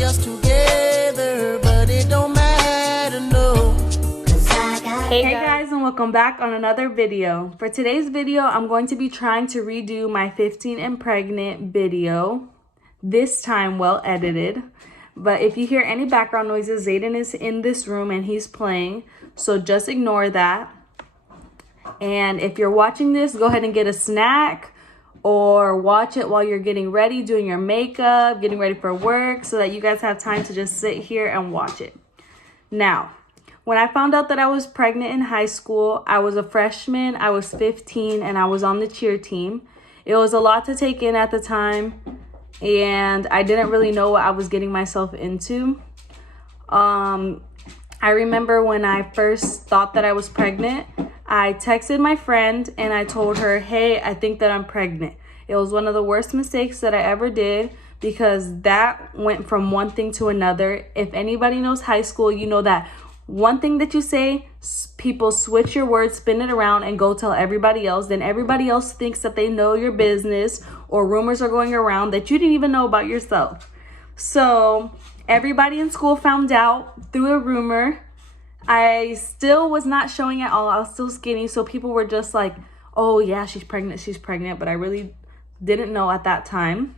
see us together, but it don't matter, no. Hey guys, and welcome back on another video. For today's video, I'm going to be trying to redo my 15 and pregnant video, this time well edited. But if you hear any background noises, Zayden is in this room and he's playing, so just ignore that. And if you're watching this, go ahead and get a snack or watch it while you're getting ready, doing your makeup, getting ready for work, so that you guys have time to just sit here and watch it. Now, when I found out that I was pregnant in high school, I was a freshman, I was 15, and I was on the cheer team. It was a lot to take in at the time, and I didn't really know what I was getting myself into. I remember when I first thought that I was pregnant, I texted my friend and I told her, hey, I think that I'm pregnant. It was one of the worst mistakes that I ever did, because that went from one thing to another. If anybody knows high school, you know that one thing that you say, people switch your words, spin it around, and go tell everybody else. Then everybody else thinks that they know your business, or rumors are going around that you didn't even know about yourself. So everybody in school found out through a rumor. I still was not showing at all. I was still skinny. So people were just like, oh yeah, she's pregnant. But I really didn't know at that time.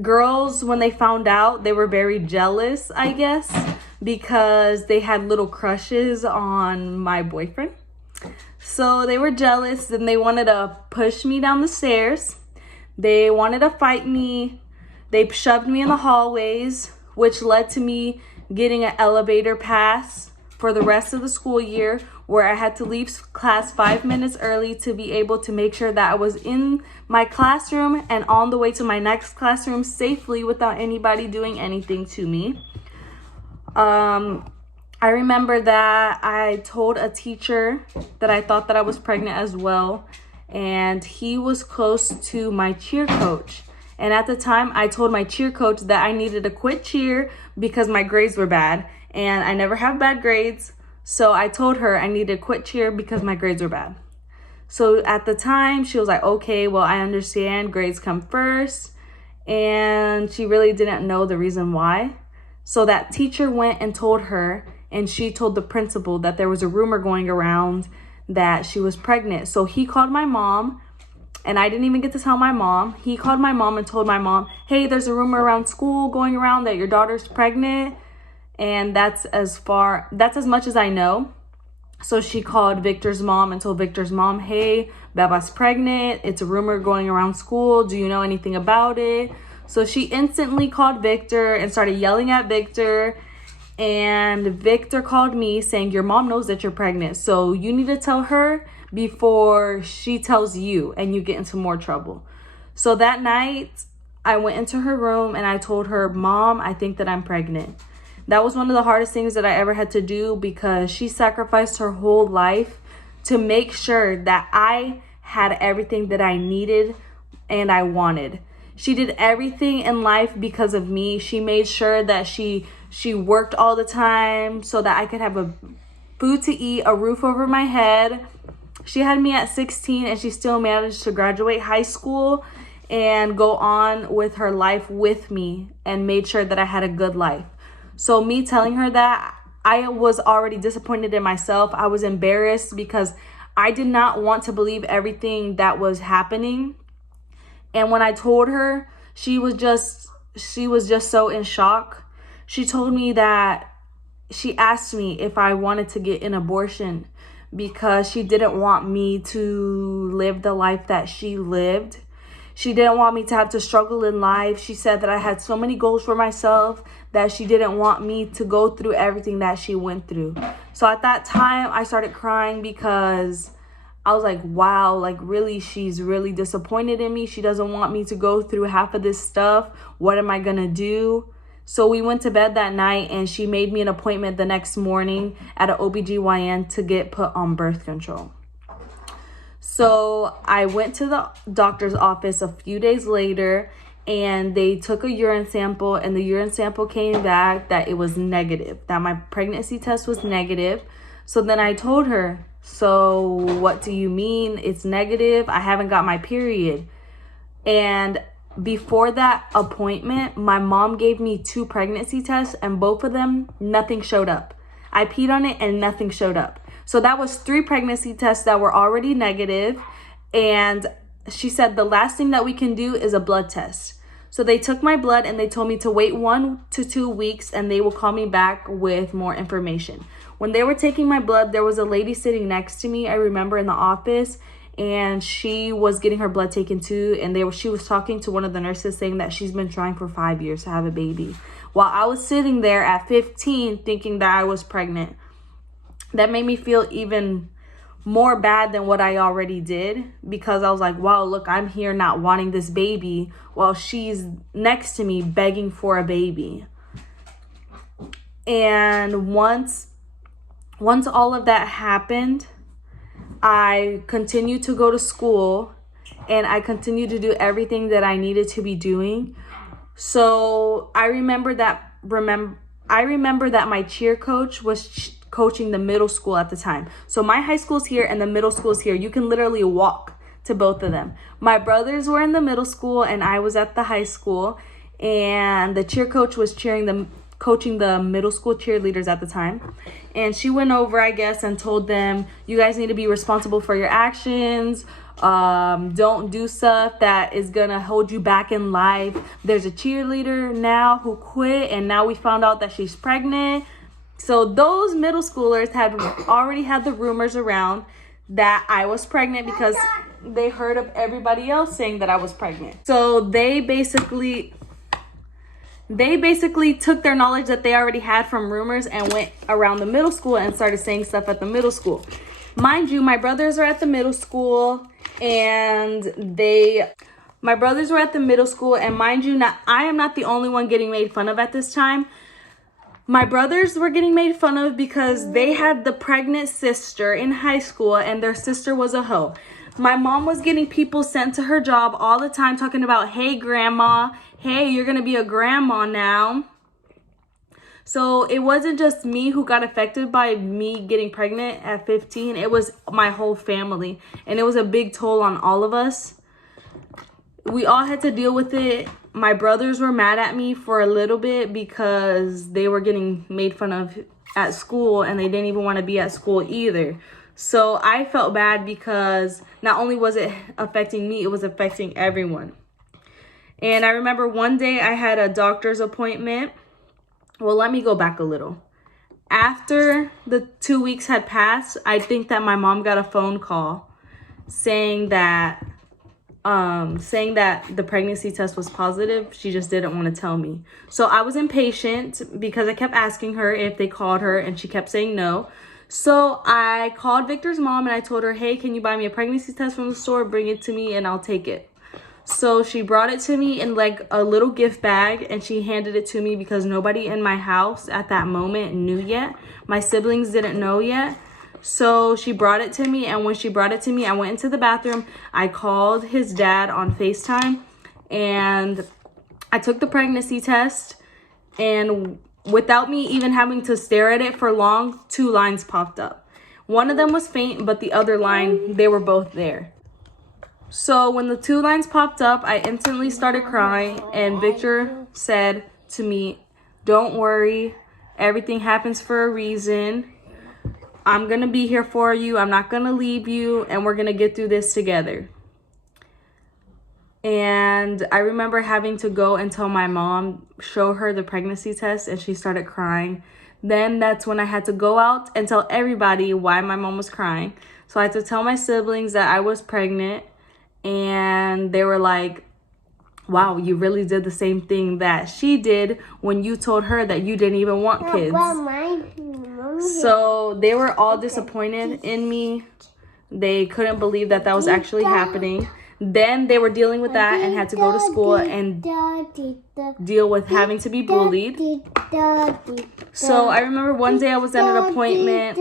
Girls, when they found out, they were very jealous, I guess, because they had little crushes on my boyfriend. So they were jealous and they wanted to push me down the stairs. They wanted to fight me. They shoved me in the hallways, which led to me getting an elevator pass for the rest of the school year, where I had to leave class 5 minutes early to be able to make sure that I was in my classroom and on the way to my next classroom safely without anybody doing anything to me. I remember that I told a teacher that I thought that I was pregnant as well, and he was close to my cheer coach. And at the time, I told my cheer coach that I needed to quit cheer because my grades were bad. And I never have bad grades. So I told her I needed to quit cheer because my grades were bad. So at the time, she was like, okay, well, I understand. Grades come first. And she really didn't know the reason why. So that teacher went and told her, and she told the principal that there was a rumor going around that she was pregnant. So he called my mom. And I didn't even get to tell my mom. He called my mom and told my mom, hey, there's a rumor around school going around that your daughter's pregnant. And that's as much as I know. So she called Victor's mom and told Victor's mom, hey, Beba's pregnant. It's a rumor going around school. Do you know anything about it? So she instantly called Victor and started yelling at Victor. And Victor called me saying, your mom knows that you're pregnant, so you need to tell her before she tells you and you get into more trouble. So that night, I went into her room and I told her, Mom, I think that I'm pregnant. That was one of the hardest things that I ever had to do, because she sacrificed her whole life to make sure that I had everything that I needed and I wanted. She did everything in life because of me. She made sure that she worked all the time so that I could have a food to eat, a roof over my head. She had me at 16 and she still managed to graduate high school and go on with her life with me and made sure that I had a good life. So me telling her that, I was already disappointed in myself. I was embarrassed because I did not want to believe everything that was happening. And when I told her, she was just so in shock. She told me that she asked me if I wanted to get an abortion because she didn't want me to live the life that she lived. She didn't want me to have to struggle in life. She said that I had so many goals for myself that she didn't want me to go through everything that she went through. So at that time, I started crying because I was like, wow, like really, she's really disappointed in me. She doesn't want me to go through half of this stuff. What am I gonna do? So we went to bed that night and she made me an appointment the next morning at an OBGYN to get put on birth control. So I went to the doctor's office a few days later and they took a urine sample, and the urine sample came back that it was negative, that my pregnancy test was negative. So then I told her, so what do you mean it's negative? I haven't got my period. And before that appointment, my mom gave me 2 pregnancy tests, and both of them, nothing showed up. I peed on it and nothing showed up. So that was 3 pregnancy tests that were already negative. And she said the last thing that we can do is a blood test. So they took my blood and they told me to wait 1 to 2 weeks and they will call me back with more information. When they were taking my blood, there was a lady sitting next to me, I remember, in the office, and she was getting her blood taken too, and she was talking to one of the nurses saying that she's been trying for 5 years to have a baby. While I was sitting there at 15 thinking that I was pregnant. That made me feel even more bad than what I already did, because I was like, wow, look, I'm here not wanting this baby while she's next to me begging for a baby. And once all of that happened, I continued to go to school and I continued to do everything that I needed to be doing. So I remember that my cheer coach was coaching the middle school at the time. So my high school's here and the middle school's here. You can literally walk to both of them. My brothers were in the middle school and I was at the high school, and the cheer coach was coaching the middle school cheerleaders at the time. And she went over, I guess, and told them, you guys need to be responsible for your actions. Don't do stuff that is gonna hold you back in life. There's a cheerleader now who quit, and now we found out that she's pregnant. So those middle schoolers had already had the rumors around that I was pregnant because they heard of everybody else saying that I was pregnant. So they basically took their knowledge that they already had from rumors and went around the middle school and started saying stuff at the middle school. Mind you, my brothers are at the middle school, and mind you, I am not the only one getting made fun of at this time. My brothers were getting made fun of because they had the pregnant sister in high school and their sister was a hoe. My mom was getting people sent to her job all the time talking about, hey, grandma, hey, you're going to be a grandma now. So it wasn't just me who got affected by me getting pregnant at 15. It was my whole family, and it was a big toll on all of us. We all had to deal with it. My brothers were mad at me for a little bit because they were getting made fun of at school and they didn't even want to be at school either. So I felt bad because not only was it affecting me, it was affecting everyone. And I remember one day I had a doctor's appointment. Well, let me go back a little. After the 2 weeks had passed, I think that my mom got a phone call saying that the pregnancy test was positive. She just didn't want to tell me. So I was impatient because I kept asking her if they called her and she kept saying no. So I called Victor's mom and I told her, hey, can you buy me a pregnancy test from the store? Bring it to me and I'll take it. So she brought it to me in like a little gift bag and she handed it to me because nobody in my house at that moment knew yet. My siblings didn't know yet. So she brought it to me, and when she brought it to me, I went into the bathroom. I called his dad on FaceTime, and I took the pregnancy test, and without me even having to stare at it for long, 2 lines popped up. One of them was faint, but the other line, they were both there. So when the 2 lines popped up, I instantly started crying, and Victor said to me, don't worry, everything happens for a reason. I'm going to be here for you. I'm not going to leave you, and we're going to get through this together. And I remember having to go and tell my mom, show her the pregnancy test, and she started crying. Then that's when I had to go out and tell everybody why my mom was crying. So I had to tell my siblings that I was pregnant, and they were like, wow, you really did the same thing that she did when you told her that you didn't even want kids. So they were all disappointed in me. They couldn't believe that that was actually happening. Then they were dealing with that and had to go to school and deal with having to be bullied. So I remember one day I was at an appointment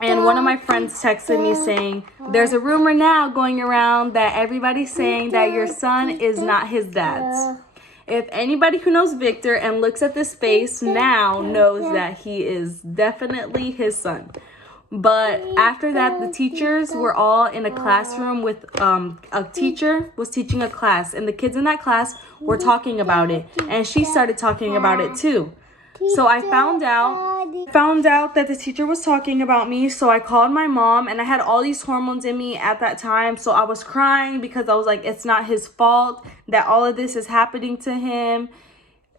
and one of my friends texted me saying, there's a rumor now going around that everybody's saying that your son is not his dad's. If anybody who knows Victor and looks at this face now knows that he is definitely his son. But after that, the teachers were all in a classroom with a teacher was teaching a class, and the kids in that class were talking about it, and she started talking about it too. So I found out that the teacher was talking about me. So I called my mom, and I had all these hormones in me at that time. So I was crying because I was like, it's not his fault that all of this is happening to him.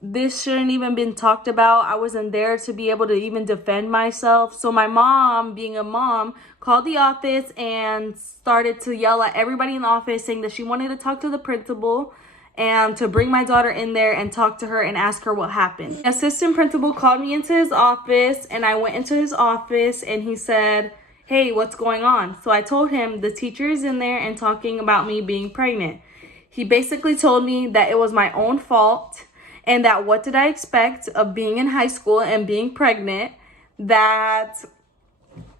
This shouldn't even been talked about. I wasn't there to be able to even defend myself. So my mom, being a mom, called the office and started to yell at everybody in the office, saying that she wanted to talk to the principal and to bring my daughter in there and talk to her and ask her what happened. The assistant principal called me into his office, and I went into his office, and he said, hey, what's going on? So I told him the teacher is in there and talking about me being pregnant. He basically told me that it was my own fault, and that what did I expect of being in high school and being pregnant, that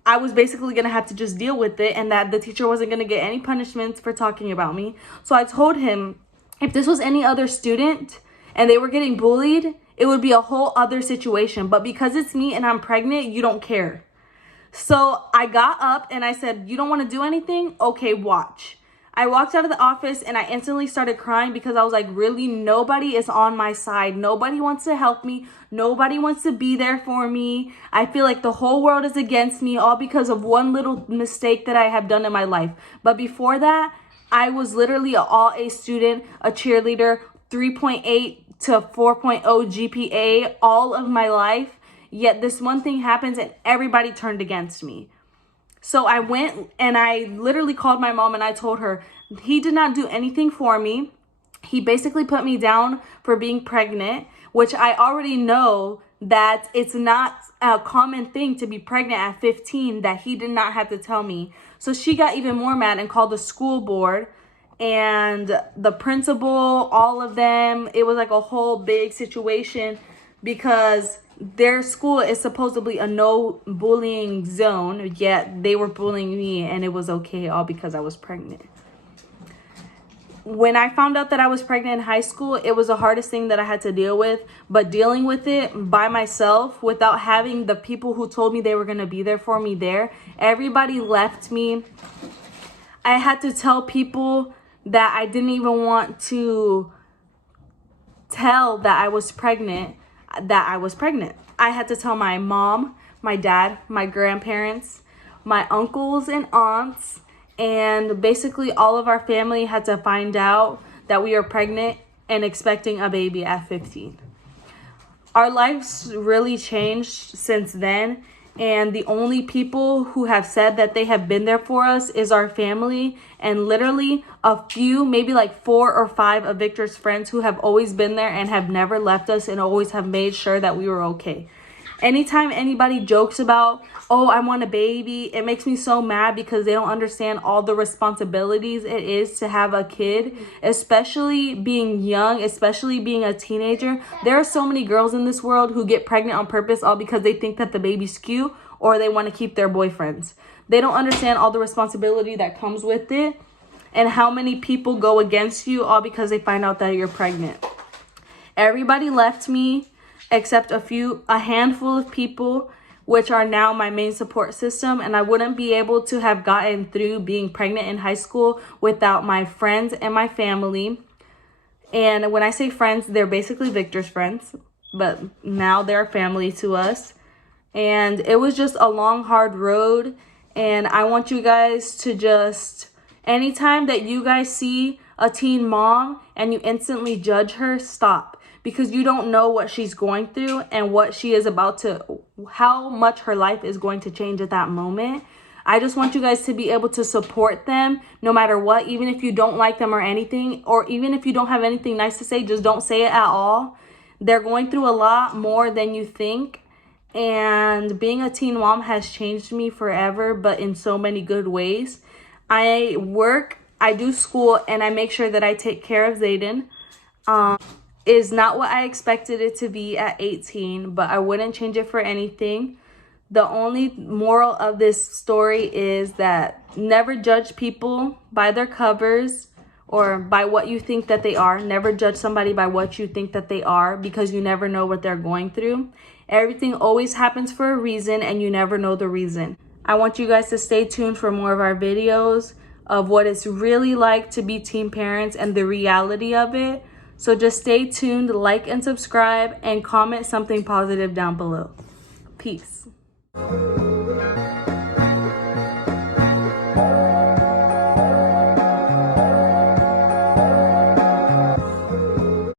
I was basically going to have to just deal with it, and that the teacher wasn't going to get any punishments for talking about me. So I told him, if this was any other student and they were getting bullied, it would be a whole other situation. But because it's me and I'm pregnant, you don't care. So I got up and I said, you don't want to do anything? Okay, watch. I walked out of the office and I instantly started crying because I was like, really, nobody is on my side. Nobody wants to help me. Nobody wants to be there for me. I feel like the whole world is against me, all because of one little mistake that I have done in my life. But before that, I was literally an all-A student, a cheerleader, 3.8 to 4.0 GPA all of my life. Yet this one thing happens and everybody turned against me. So I went and I literally called my mom and I told her, he did not do anything for me. He basically put me down for being pregnant, which I already know that it's not a common thing to be pregnant at 15, that he did not have to tell me. So she got even more mad and called the school board and the principal, all of them. It was like a whole big situation because their school is supposedly a no bullying zone, yet they were bullying me and it was okay, all because I was pregnant. When I found out that I was pregnant in high school, it was the hardest thing that I had to deal with. But dealing with it by myself without having the people who told me they were going to be there for me there, everybody left me. I had to tell people that I didn't even want to tell that I was pregnant, I had to tell my mom, my dad, my grandparents, my uncles and aunts, and basically all of our family had to find out that we are pregnant and expecting a baby at 15. Our lives really changed since then, and the only people who have said that they have been there for us is our family, and literally a few, maybe like 4 or 5 of Victor's friends who have always been there and have never left us and always have made sure that we were okay. Anytime anybody jokes about, oh, I want a baby, it makes me so mad because they don't understand all the responsibilities it is to have a kid, especially being young, especially being a teenager. There are so many girls in this world who get pregnant on purpose all because they think that the baby's cute or they want to keep their boyfriends. They don't understand all the responsibility that comes with it and how many people go against you all because they find out that you're pregnant. Everybody left me except a handful of people, which are now my main support system. And I wouldn't be able to have gotten through being pregnant in high school without my friends and my family. And when I say friends, they're basically Victor's friends, but now they're family to us. And it was just a long, hard road. And I want you guys to just, anytime that you guys see a teen mom and you instantly judge her, stop. Because you don't know what she's going through and what she is about to, how much her life is going to change at that moment. I just want you guys to be able to support them no matter what, even if you don't like them or anything, or even if you don't have anything nice to say, just don't say it at all. They're going through a lot more than you think. And being a teen mom has changed me forever, but in so many good ways. I work, I do school, and I make sure that I take care of Zayden. Is not what I expected it to be at 18, but I wouldn't change it for anything. The only moral of this story is that never judge people by their covers or by what you think that they are. Never judge somebody by what you think that they are, because you never know what they're going through. Everything always happens for a reason and you never know the reason. I want you guys to stay tuned for more of our videos of what it's really like to be teen parents and the reality of it. So just stay tuned, like and subscribe, and comment something positive down below. Peace.